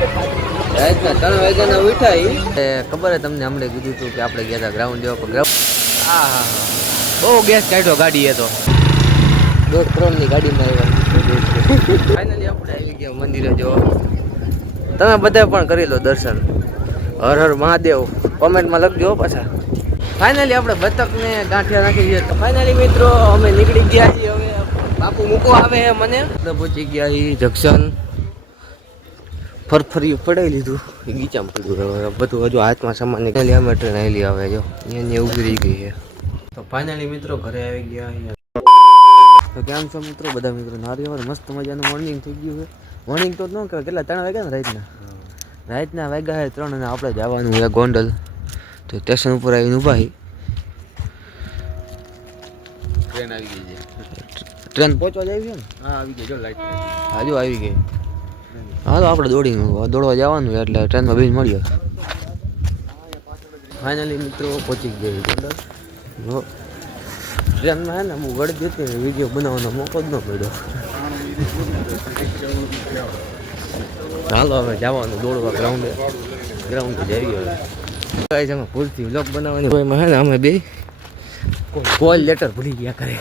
રાતના 3 વાગ્યાના ઉઠાઈ ખબર હે તમને હમણાં કીધું હતું કે આપણે ગયા હતા ગ્રાઉન્ડ જેવા ગ્રાઉન્ડ હા બહુ ગેસ કાઢ્યો ગાડી એ તો 2 કરોડની ગાડીમાં આવ્યા ફાઇનલી આપણે આવી ગયા મંદિરે જો તમે બધા પણ કરી લો દર્શન હર હર મહાદેવ કોમેન્ટમાં લખજો પાછા ફાઇનલી આપણે બતકને ગાંઠિયા નાખી દઈએ તો ફાઇનલી મિત્રો અમે નીકળી ગયા છીએ હવે બાપુ મૂકો આવે છે મને તો પહોંચી ગયા એ જંકશન ફરફરી પડાવી લીધું ગીચામાં પડ્યું બધું હજુ હાથમાં સામાન નીકળી અમે ટ્રેન આવેલી આવે જો અહીંયા ઉભી ગઈ છે તો ફાઇનલી મિત્રો ઘરે આવી ગયા તો કેમ છો મિત્રો બધા મિત્રો નારી વાર મસ્ત મજાનું મોર્નિંગ થઈ ગયું છે મોર્નિંગ તો ન કહેવાય કેટલા 3 વાગ્યા ને રાતના વાગ્યા છે 3 અને આપણે જવાનું છે ગોંડલ તો સ્ટેશન ઉપર આવીને ઊભા ટ્રેન આવી ગઈ છે ટ્રેન પહોંચવા જ આવી છે ને હા આવી ગઈ જો લાઈટ હાજો આવી ગઈ હા તો આપણે દોડવા જવાનું એટલે ટ્રેનમાં બેન મળ્યો ફાઇનલી મિત્રો પહોંચી ગયા ગોંડલ જો ટ્રેનમાં હે ને હું ગળી જતી વિડીયો બનાવવાનો મોકો જ ન પડ્યો હાલો હવે જવાનું દોડવા ગ્રાઉન્ડે જઈ ગયો હવે અમે ભૂલથી વ્લોગ બનાવવાની હોય હે ને અમે બે કોલ લેટર ભૂલી ગયા કરે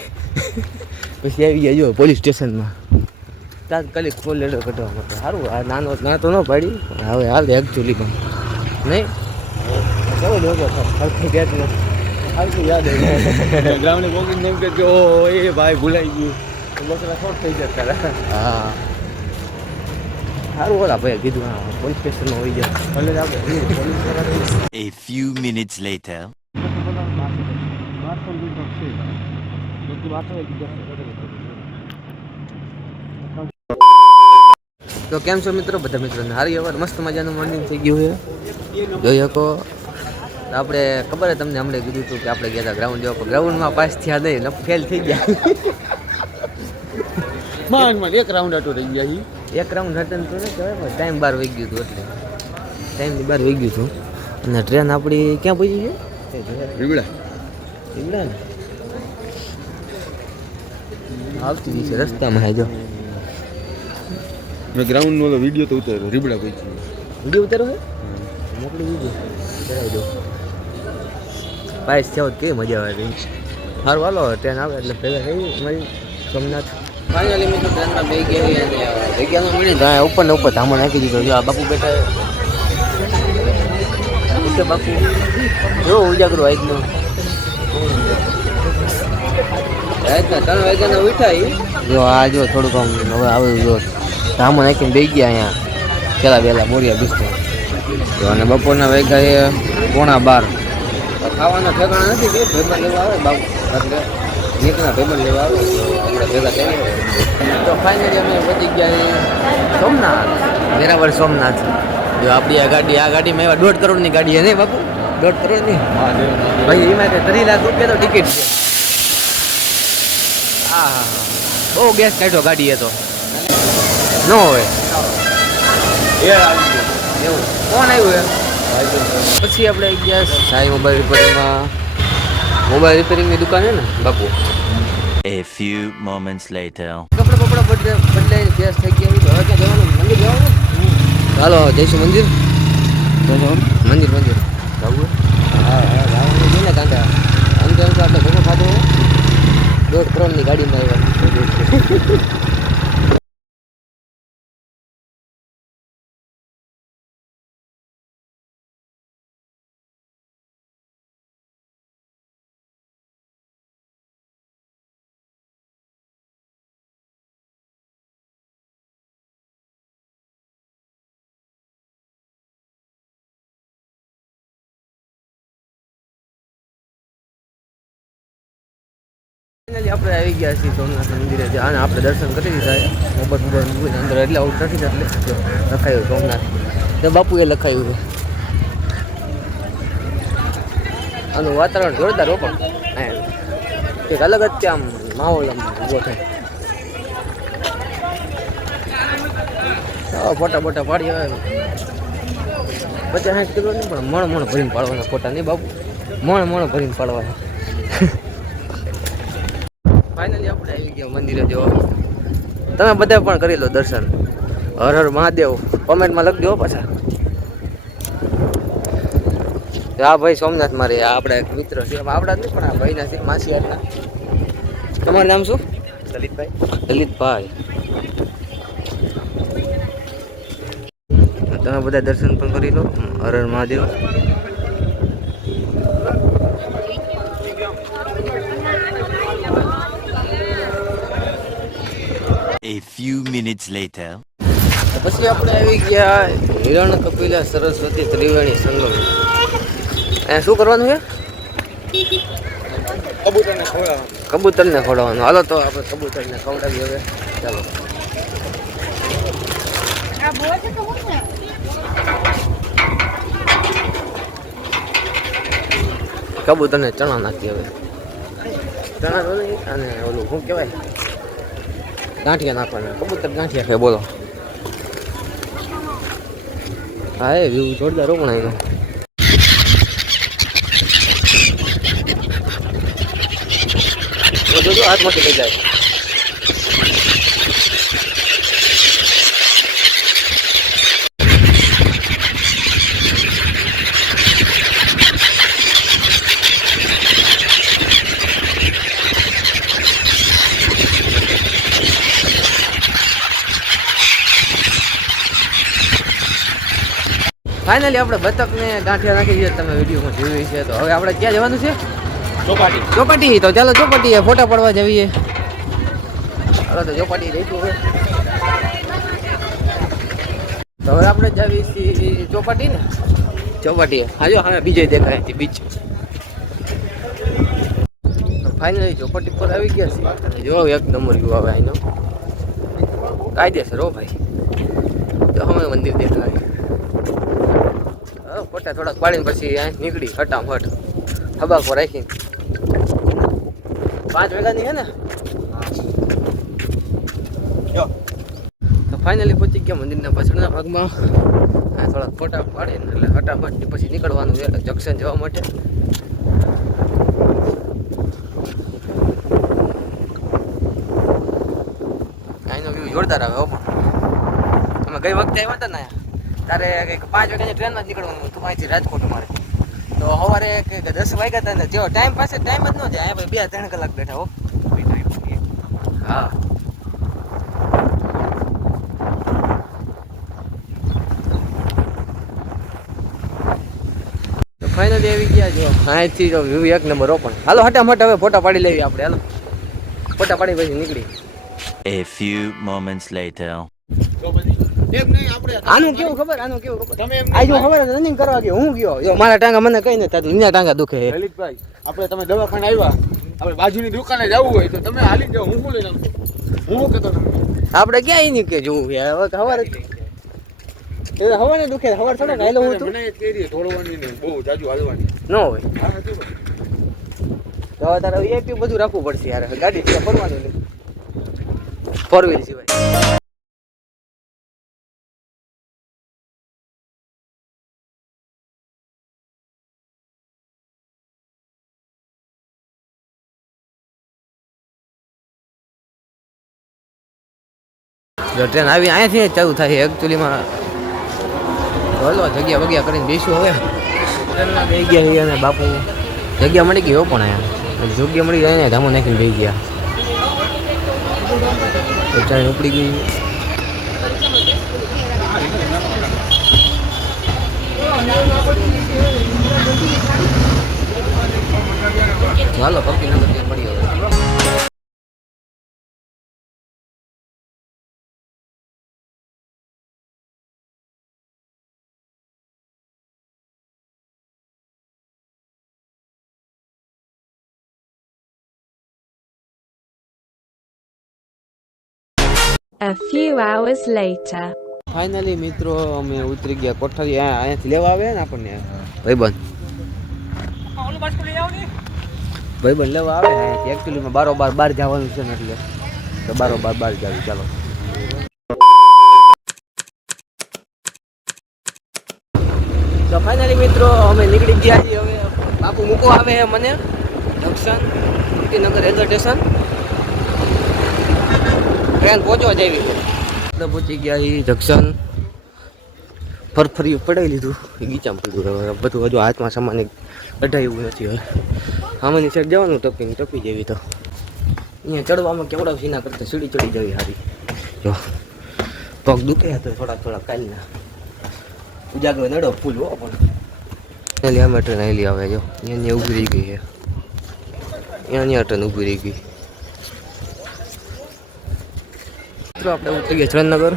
પછી આવી ગયા જો પોલીસ સ્ટેશનમાં તાત્કાલિક કોલ લેટર કઢવા માટે સારું આ ના તો ન પાડી હવે હાલ એકચ્યુઅલીમાં નહીં ચાલો લોકો સરખું ગેટ ને હાલતું યાદ આવી ગ્રાઉન્ડે વોકિંગ એમ કે ઓ એ ભાઈ ભૂલાઈ ગયું બકરા શોર્ટ થઈ જતા હા સારું બોલા ભાઈ કીધું હા પોલીસ સ્ટેશનમાં હોઈ ગયા ભલે આપણે A few minutes later. તો કેમ છો મિત્રો બધા મિત્રોને હારી અવાર મસ્ત મજાનું મોર્નિંગ થઈ ગયું છે જોઈ શકો આપણે ખબર હે તમને હમણાં કીધું હતું કે આપણે ગયા હતા ગ્રાઉન્ડ જેવા ગ્રાઉન્ડમાં પાસ થયા નહીં ફેલ થઈ ગયા એક રાઉન્ડ હતો રહી ગયા એક રાઉન્ડ હતો ને તો ને કહેવાય ટાઈમ 12 વાગી ગયું હતું એટલે ટાઈમની 12 વાગી ગયું હતું અને ટ્રેન આપણી ક્યાં પહોંચી છે રીબડા ને આવતી હતી રસ્તામાં હે જો મેં ગ્રાઉન્ડનો વિડીયો તો ઉતાર્યો રીબડા પહોંચી વિડીયો ઉતારો હે મોકલી દીધો કરાવી દો પાસ થયો કેવી મજા આવે સારું હાલો ટ્રેન આવે એટલે પહેલાં થઈ મારી સોમનાથ ફાઇનલી મિત્રો ટ્રેનમાં બે ગયા અને જગ્યાનો મળી ત્યાં ઉપર ને ઉપર ધામો નાખી દીધો જો આ બાપુ બેઠા બાપુ જો ઉજાગરો આજનો રાતના 3 વાગ્યાના ઉઠાઈ જો આ જો થોડુંક આમ હવે આવે જો ધામો નાખીને બે ગયા અહીંયા પેલા વહેલા બોરિયા બિસ્તર અને બપોરના વાગ્યા 11:30 ખાવાના ઠેકાણા નથી કે ભેગા લેવા આવે બાપુ એટલે નીકળા ભેગા લેવા આવે આપણે ભેગા થઈ તો ફાઇનલી અમે પહોંચી ગયા સોમનાથ વેરાવળ સોમનાથ જો આપણી આ ગાડીમાં એવા 1.5 કરોડની ગાડી છે નહીં બાપુ 1.5 કરોડની ભાઈ એમાં 3 લાખ રૂપિયા તો ટિકિટ છે હા બહુ ગેસ કાઢ્યો ગાડી એ તો ન હોય એવું કોણ આવ્યું પછી આપણે ગયા સાઈ મોબાઈલ રિપેરિંગની દુકાન છે ને બાપુ A few moments later. કપડા બદલાઈને ગેસ થઈ ગયા હવે ક્યાં જવાનું મંદિર જવાનું ચાલો જઈશું મંદિર મંદિર જવું હા જવાનું છે ને કાંટા અંતે આપણે ઘણો ખાધો 1.5 કરોડની ગાડીમાં આવ્યા ફાઇનલી આપણે આવી ગયા છીએ સોમનાથ મંદિરે અને આપણે દર્શન કરી દીધા મોબાઈલ અંદર એટલે આઉટ નથી એટલે લખાયું સોમનાથ તો બાપુએ લખાયું છે આનું વાતાવરણ જોરદાર પણ એક અલગ જ આમ માહોલ આમ ઊભો થાય ફોટા પાડી આવે 50-60 કિલો નહીં પણ મણ ભરીને પાડવાના ફોટા નહીં બાપુ મણ ભરીને પાડવાના ફાઇનલી આપણે આવી ગયા મંદિરે જો તમે બધા પણ કરી લો દર્શન હર હર મહાદેવ કોમેન્ટમાં લખજો પાછા. આ ભાઈ સોમનાથ મારે આપણા એક મિત્ર છે, આપણા જ નહીં પણ આ ભાઈના છે, માસીયારના. તમારું નામ શું? દલિતભાઈ. તમે બધા દર્શન પણ કરી લો. Har Har Mahadev. A few minutes later. પછી આપણે આવી ગયા હિરણ કપિલા સરસ્વતી ત્રિવેણી સંગમ. અહીંયા શું કરવાનું છે? કબૂતરને ખવડાવવાનું. હાલો તો આપણે કબૂતરને ખવડાવીએ હવે. ચાલો. કબૂતરને ચણા નાખીએ હવે. ચણા અને ઓલું શું કહેવાય, ગાંઠિયા નાખવાના. કબૂતર ગાંઠિયા ખાય. બોલો. હા એ વ્યૂ જોરદાર પણ એનો. જો હાથમાંથી લઈ જાય. ફાઇનલી આપણે બતકને ગાંઠિયા નાખી દઈએ. તમે વિડીયોમાં જોયું છે. તો હવે આપણે ક્યાં જવાનું છે? ચોપાટી. તો ચાલો ચોપાટીએ ફોટા પડવા જઈએ. ચાલો તો ચોપાટી જઈશું હવે. તો હવે આપણે જઈએ છીએ ચોપાટી ને. ચોપાટીએ હાજો હા બીજે દેખાય છે બીચ. ફાઇનલી ચોપાટી પર આવી ગયા છે. અને જો એક નંબર વ્યૂ આવે અહીંનો. કાયદેસર હો ભાઈ. તો હવે મંદિર દેખાય. ફોટા થોડાક પાડીને પછી અહીં નીકળી ફટાફટ હબાકો રાખીને. 5 વાગ્યાની છે ને. તો ફાઇનલી પહોંચી ગયા મંદિરના પાછળના ભાગમાં. આ થોડાક ફોટા પાડીને એટલે ફટાફટ પછી નીકળવાનું છે જંકશન જવા માટે. અહીંનો વ્યૂ જોરદાર આવે. પણ અમે ગઈ વખતે આવ્યા હતા ને તારે કંઈક 5 વાગ્યાની ટ્રેનમાં જ નીકળવાનું હતું અહીંથી રાજકોટ અમારે. તો સવારે કંઈક 10 વાગ્યા હતા ને જેવો ટાઈમ પાસે ટાઈમ જ ન જાય. ભાઈ 2-3 કલાક બેઠા હો. હા તો ફાઇનલી આવી ગયા જો. અહીંથી જો વ્યૂ એક નંબર ઓપન. હાલો હટામટ હવે ફોટા પાડી લેવી આપણે. હાલો ફોટા પાડી પછી નીકળી. A few moments later. આનું કેવું ખબર? આજો ખબર રનિંગ કરવા ગયો હું ગયો. જો મારા ટાંગા મને કઈ નથી થતું. એના ટાંગા દુખે. લલિતભાઈ આપણે તમે દવાખાને આવ્યા, આપણે બાજુની દુકાને જવું હોય તો તમે હાલી જાઓ. હું શું લઈને હું કહેતો તમને આપણે ક્યાં એની કે જોવું હવે ખબર એ હવાને દુખે. હવાર થોડો ગાયલો હું તું મને કેરી તોડવાની ને બહુ જાજુ હાલવાની ન હોય. તો તારે વીઆઈપી બધું રાખવું પડશે યાર. ગાડી સિવાય ફરવાનું નહીં. 4 વ્હીલ સિવાય. જો ટ્રેન આવી અહીંયાથી જ ચાલુ થાય એકચ્યુઅલીમાં. હલો જગ્યા વગ્યા કરીને બેસું હવે. ટ્રેનમાં બેસી ગયા છીએ અને બાપુ જગ્યા મળી ગઈ હો. પણ અહીંયા જગ્યા મળી જાય ને ધામો નાખીને બેસી ગયા. ટ્રેન ઉપડી ગઈ. ચાલો પક્કી નગર મળી હવે. A few hours later. Finally મિત્રો અમે ઉતરી ગયા કોઠારી. અહીંયાથી લેવા આવે ને આપણને ભાઈબંધ લેવા આવે અહીંયાથી. એકચ્યુઅલીમાં બારોબાર બહાર જવાનું છે ને એટલે તો બારોબાર બહાર જાવી. ચાલો તો ફાઇનલી મિત્રો અમે નીકળી ગયા છીએ હવે. બાપુ મૂકવા આવે છે મને જંકશન નગર રેલવે સ્ટેશન. ટ્રેન પહોંચવા જવી. પહોંચી ગયા એ જંકશન. ફરફરિયું પડાવી લીધું એ ગીચામાં પીધું. હવે બધું હજુ હાથમાં સામાન કઢાયું નથી. હવે આમાંની સાઈડ જવાનું ટપી જેવી તો અહીંયા ચડવામાં કેવડા સીના કરતા સીડી ચડી જવી સારી. જો પગ દુખે તો થોડા કાલના ઉજાગરો નડો ફૂલ હો. પણ એલી આમાં ટ્રેન આવેલી આવે જો અહીંયા ઊભી રહી ગઈ છે. અહીંયા ટ્રેન ઊભી રહી ગઈ. મિત્રો આપણે ઉતરી ગયા સુરેન્દ્રનગર.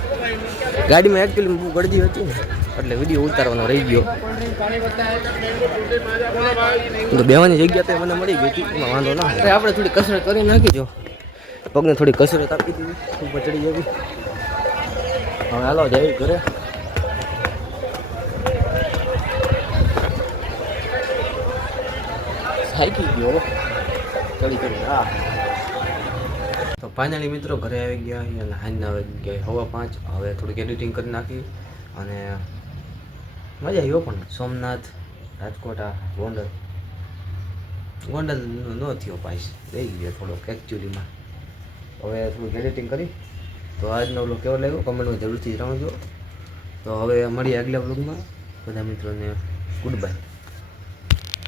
ગાડીમાં એકચ્યુઅલી બહુ ગળદી હતી ને એટલે વિડીયો ઉતારવાનો રહી ગયો. તો બેવાની જગ્યા તો મને મળી ગઈ હતી, એમાં વાંધો ના. આપણે થોડી કસરત કરી નાખી. જો પગને થોડી કસરત આપી દીધી, ઉપર ચડી જવી. હવે હાલો જાય ઘરે. થાકી ગયો ચડી. હા તો ફાઇનલી મિત્રો ઘરે આવી ગયા અને હાંજના આવી ગયા 5:15. હવે થોડીક એડિટિંગ કરી નાખી અને મજા આવ્યો. પણ સોમનાથ, રાજકોટ, ગોંડલ ન થયો પાસ રહી ગયો થોડોક એકચ્યુઅલીમાં. હવે થોડુંક એડિટિંગ કરી. તો આજનો વ્લોગ કેવો લાગ્યો કમેન્ટમાં જરૂરથી જણાવજો. તો હવે મળીએ આગલા વ્લોગમાં. બધા મિત્રોને ગુડ બાય.